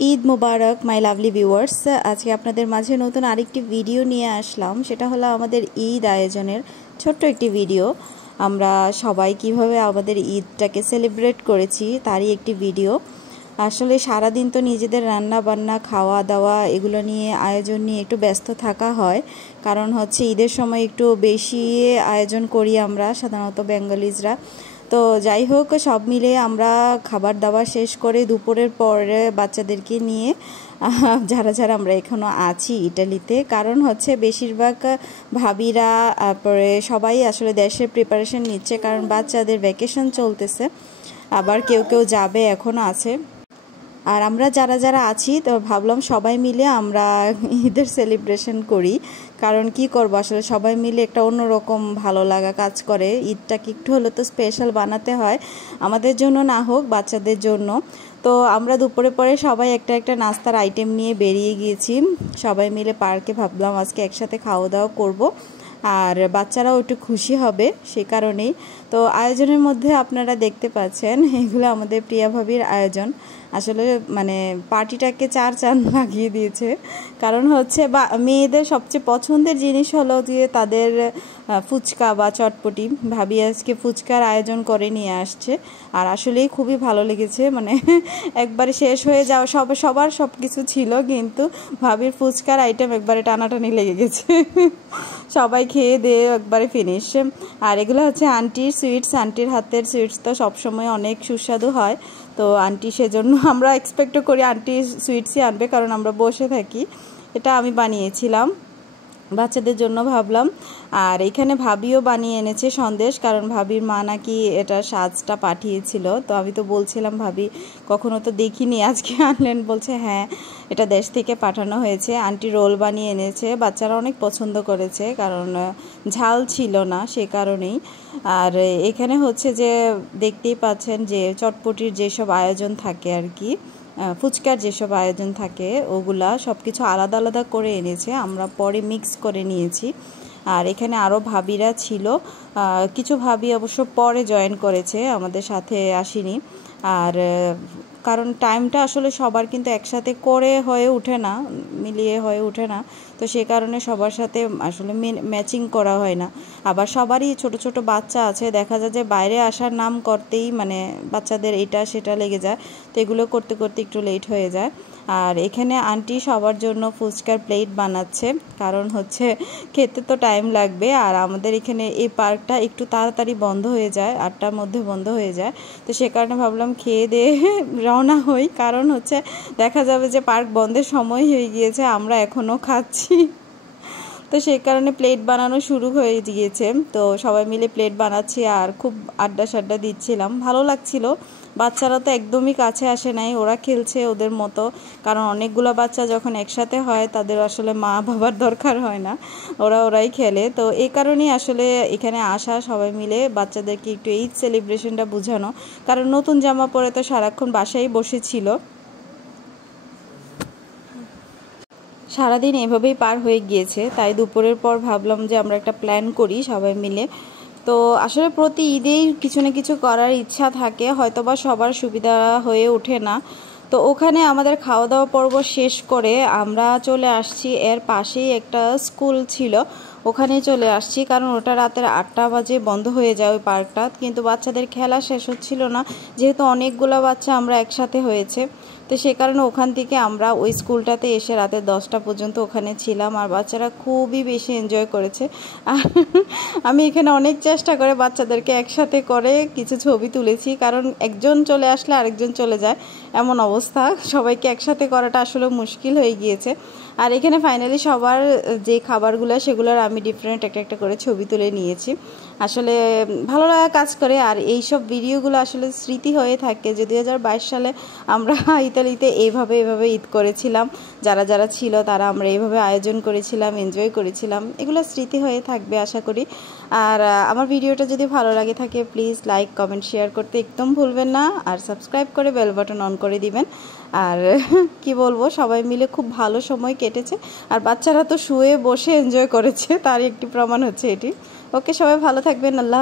Eid Mubarak my lovely viewers. আজকে আপনাদের মাঝে নতুন আরেকটি ভিডিও নিয়ে আসলাম। সেটা হলো আমাদের ঈদ আয়োজনের ছোট্ট একটি ভিডিও। আমরা সবাই কিভাবে আমাদের ঈদটাকে সেলিব্রেট করেছি তারই একটি ভিডিও। আসলে সারাদিন তো নিজেদের রান্না বান্না খাওয়া দাওয়া এগুলো নিয়ে আয়োজন নিয়ে একটু ব্যস্ত থাকা হয়, কারণ হচ্ছে ঈদের সময় একটু বেশি আয়োজন করি আমরা সাধারণত বেঙ্গলিজরা। তো যাই হোক, সব মিলে আমরা খাবার দাবার শেষ করে দুপুরের পরে বাচ্চাদেরকে নিয়ে যারা যারা আমরা এখনও আছি ইটালিতে, কারণ হচ্ছে বেশিরভাগ ভাবিরা তারপরে সবাই আসলে দেশের প্রিপারেশন নিচ্ছে, কারণ বাচ্চাদের ভ্যাকেশন চলতেছে, আবার কেউ কেউ যাবে এখনও আছে। আর আমরা যারা যারা আছি তো ভাবলাম সবাই মিলে আমরা ঈদের সেলিব্রেশন করি, কারণ কি করব আসলে সবাই মিলে একটা অন্যরকম ভালো লাগা কাজ করে। ঈদটাকে একটু হলে তো স্পেশাল বানাতে হয়, আমাদের জন্য না হোক বাচ্চাদের জন্য। তো আমরা দুপুরে পরে সবাই একটা একটা নাস্তার আইটেম নিয়ে বেরিয়ে গিয়েছি সবাই মিলে পার্কে। ভাবলাম আজকে একসাথে খাওয়া দাওয়া করব, আর বাচ্চারাও একটু খুশি হবে সে কারণেই। তো আয়োজনের মধ্যে আপনারা দেখতে পাচ্ছেন এগুলো আমাদের প্রিয়া ভাবির আয়োজন। আসলে মানে পার্টিটাকে চার চাঁদ লাগিয়ে দিয়েছে, কারণ হচ্ছে বা মেয়েদের সবচেয়ে পছন্দের জিনিস হলো যে তাদের ফুচকা বা চটপটি। ভাবি আজকে ফুচকার আয়োজন করে নিয়ে আসছে, আর আসলেই খুবই ভালো লেগেছে। মানে একবারে শেষ হয়ে যাওয়া সবার সব কিছু ছিল, কিন্তু ভাবির ফুচকার আইটেম একবারে টানাটানি লেগে গেছে। সবাই খেয়ে দিয়ে একবারে ফিনিশ। আর এগুলো হচ্ছে আন্টির সুইটস। আন্টির হাতের সুইটস তো সবসময় অনেক সুস্বাদু হয়, তো আন্টি সেজন্য আমরা এক্সপেক্টও করি আন্টি সুইটসই আনবে, কারণ আমরা বসে থাকি। এটা আমি বানিয়েছিলাম বাচ্চাদের জন্য ভাবলাম। আর এখানে ভাবিও বানিয়ে এনেছে সন্দেশ, কারণ ভাবির মা নাকি এটা সাজটা পাঠিয়েছিল। তো আমি তো বলছিলাম ভাবি কখনো তো দেখিনি, আজকে আনলেন? বলছে হ্যাঁ, এটা দেশ থেকে পাঠানো হয়েছে। আন্টি রোল বানিয়ে এনেছে, বাচ্চারা অনেক পছন্দ করেছে, কারণ ঝাল ছিল না সে কারণেই। আর এখানে হচ্ছে যে দেখতেই পাচ্ছেন যে চটপটির যেসব আয়োজন থাকে আর কি, ফুচকার যেসব আয়োজন থাকে ওগুলা সব কিছু আলাদা আলাদা করে এনেছে, আমরা পরে মিক্স করে নিয়েছি। আর এখানে আরও ভাবিরা ছিল, কিছু ভাবি অবশ্য পরে জয়েন করেছে, আমাদের সাথে আসেনি। আর কারণ টাইমটা আসলে সবার কিন্তু একসাথে করে হয়ে ওঠে না, মিলিয়ে হয়ে ওঠে না, তো সে কারণে সবার সাথে আসলে ম্যাচিং করা হয় না। আবার সবারই ছোট ছোট বাচ্চা আছে, দেখা যায় যে বাইরে আসার নাম করতেই মানে বাচ্চাদের এটা সেটা লেগে যায়, তো এগুলো করতে করতে একটু লেট হয়ে যায়। আর এখানে আন্টি সবার জন্য ফুচকার প্লেট বানাচ্ছে, কারণ হচ্ছে খেতে তো টাইম লাগবে। আর আমাদের এখানে এই পার্কটা একটু তাড়াতাড়ি বন্ধ হয়ে যায়, 8টার মধ্যে বন্ধ হয়ে যায়, তো সে কারণে ভাবলাম খেয়ে দিয়ে রওনা হই, কারণ হচ্ছে দেখা যাবে যে পার্ক বন্ধের সময় হয়ে গিয়েছে, আমরা এখনও খাচ্ছি। তো সেই কারণে প্লেট বানানো শুরু হয়ে গিয়েছে, তো সবাই মিলে প্লেট বানাচ্ছি আর খুব আড্ডা সাড্ডা দিচ্ছিলাম, ভালো লাগছিল। বাচ্চারা তো একদমই কাছে আসে নাই, ওরা খেলছে ওদের মতো, কারণ অনেকগুলো বাচ্চা যখন একসাথে হয় তাদের আসলে মা বাবার দরকার হয় না, ওরাই খেলে। তো এই কারণেই আসলে এখানে আসা, সবাই মিলে বাচ্চাদেরকে একটু ঈদ সেলিব্রেশনটা বোঝানো, কারণ নতুন জামা পরে তো সারাক্ষণ বাসায় বসেছিল। সারাদিন এভাবেই পার হয়ে গিয়েছে, তাই দুপুরের পর ভাবলাম যে আমরা একটা প্ল্যান করি সবাই মিলে। তো আসলে প্রতি ঈদেই কিছু না কিছু করার ইচ্ছা থাকে, হয়তোবা সবার সুবিধা হয়ে ওঠে না। তো ওখানে আমাদের খাওয়া দাওয়া পর্ব শেষ করে আমরা চলে আসছি, এর পাশেই একটা স্কুল ছিল ওখানে চলে আসছি, কারণ ওটা রাতের 8টা বাজে বন্ধ হয়ে যায় ওই পার্কটা। কিন্তু বাচ্চাদের খেলা শেষ হচ্ছিল না, যেহেতু অনেকগুলো বাচ্চা আমরা একসাথে হয়েছে, তো সে কারণে ওখান থেকে আমরা ওই স্কুলটাতে এসে রাতে 10টা পর্যন্ত ওখানে ছিলাম, আর বাচ্চারা খুবই বেশি এনজয় করেছে। আর আমি এখানে অনেক চেষ্টা করে বাচ্চাদেরকে একসাথে করে কিছু ছবি তুলেছি, কারণ একজন চলে আসলে আরেকজন চলে যায় এমন অবস্থা, সবাইকে একসাথে করাটা আসলে মুশকিল হয়ে গিয়েছে। আর এখানে ফাইনালি সবার যে খাবারগুলো সেগুলোর আমি ডিফারেন্ট একটা একটা করে ছবি তুলে নিয়েছি, আসলে ভালো লাগা কাজ করে। আর এইসব ভিডিওগুলো আসলে স্মৃতি হয়ে থাকে যে 2022 সালে আমরা ইতালিতে এইভাবে ঈদ করেছিলাম, যারা যারা ছিল তারা আমরা এইভাবে আয়োজন করেছিলাম, এনজয় করেছিলাম, এগুলো স্মৃতি হয়ে থাকবে আশা করি। আর আমার ভিডিওটা যদি ভালো লাগে থাকে প্লিজ লাইক কমেন্ট শেয়ার করতে একদম ভুলবেন না, আর সাবস্ক্রাইব করে বেল বাটন অন করে দিবেন। আর কি বলবো, সবাই মিলে খুব ভালো সময় কেটেছে, আর বাচ্চারা তো শুয়ে বসে এনজয় করেছে, তার একটি প্রমাণ হচ্ছে এটি। ওকে, সবাই ভালো থাকবেন, আল্লাহ।